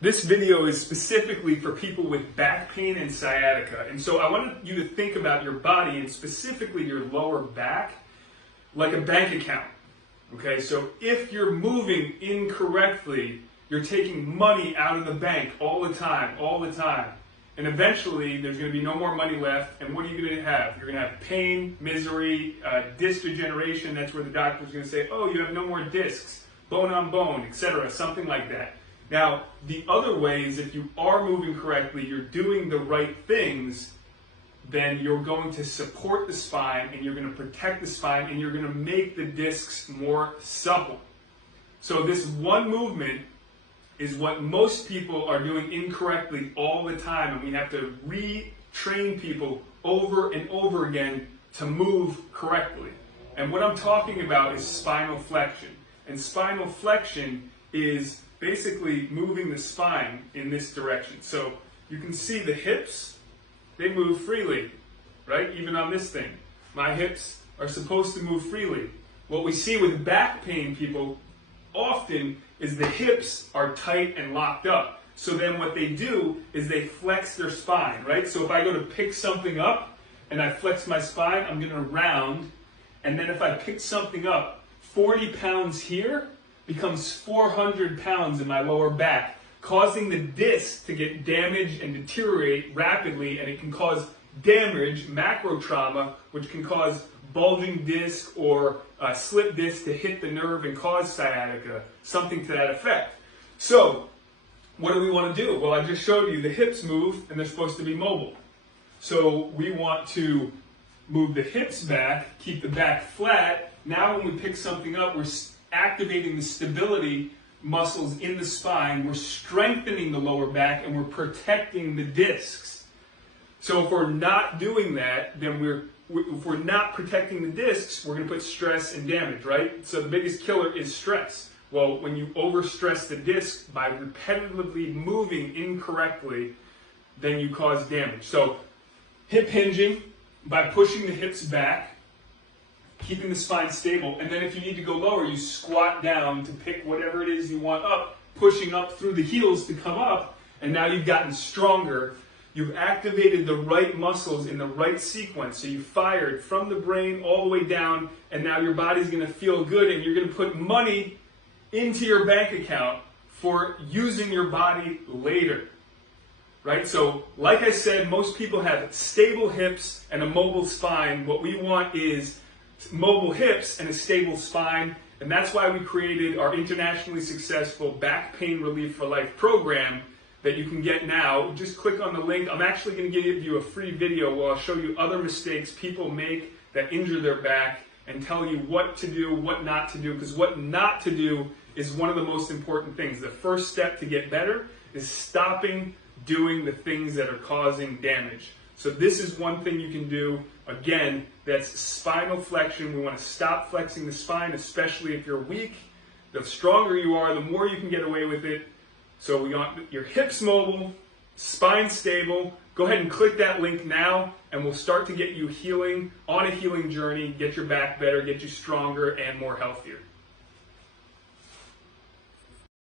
This video is specifically for people with back pain and sciatica. And so I want you to think about your body and specifically your lower back like a bank account. Okay, so if you're moving incorrectly, you're taking money out of the bank all the time. And eventually there's going to be no more money left. And what are you going to have? You're going to have pain, misery, disc degeneration. That's where the doctor's going to say, oh, you have no more discs, bone on bone, etc., something like that. Now, the other way is if you are moving correctly, you're doing the right things, then you're going to support the spine and you're going to protect the spine and you're going to make the discs more supple. So this one movement is what most people are doing incorrectly all the time, and we have to retrain people over and over again to move correctly. And what I'm talking about is spinal flexion. And spinal flexion is basically moving the spine in this direction. So you can see the hips, they move freely, right? Even on this thing. My hips are supposed to move freely. What we see with back pain people often is the hips are tight and locked up. So then what they do is they flex their spine, right? So if I go to pick something up and I flex my spine, I'm going to round. And then if I pick something up, 40 pounds here becomes 400 pounds in my lower back, causing the disc to get damaged and deteriorate rapidly, and it can cause damage, macro trauma, which can cause bulging disc or slip disc to hit the nerve and cause sciatica, something to that effect. So, what do we want to do? Well, I just showed you the hips move and they're supposed to be mobile. So we want to move the hips back, keep the back flat. Now when we pick something up, we're activating the stability muscles in the spine, we're strengthening the lower back, and we're protecting the discs. So if we're not doing that, then if we're not protecting the discs, we're going to put stress and damage, right? So the biggest killer is stress. Well, when you overstress the disc by repetitively moving incorrectly, then you cause damage. So hip hinging, by pushing the hips back, keeping the spine stable, and then if you need to go lower, you squat down to pick whatever it is you want up, pushing up through the heels to come up, and now you've gotten stronger. You've activated the right muscles in the right sequence, so you fired from the brain all the way down, and now your body's going to feel good, and you're going to put money into your bank account for using your body later. Right? So, like I said, most people have stable hips and a mobile spine. What we want is mobile hips and a stable spine, and that's why we created our internationally successful Back Pain Relief for Life program that you can get now. Just click on the link. I'm actually going to give you a free video where I'll show you other mistakes people make that injure their back and tell you what to do, what not to do, because what not to do is one of the most important things. The first step to get better is stopping doing the things that are causing damage. So this is one thing you can do. Again, that's spinal flexion. We want to stop flexing the spine, especially if you're weak. The stronger you are, the more you can get away with it. So we want your hips mobile, spine stable. Go ahead and click that link now, and we'll start to get you healing on a healing journey, get your back better, get you stronger and more healthier.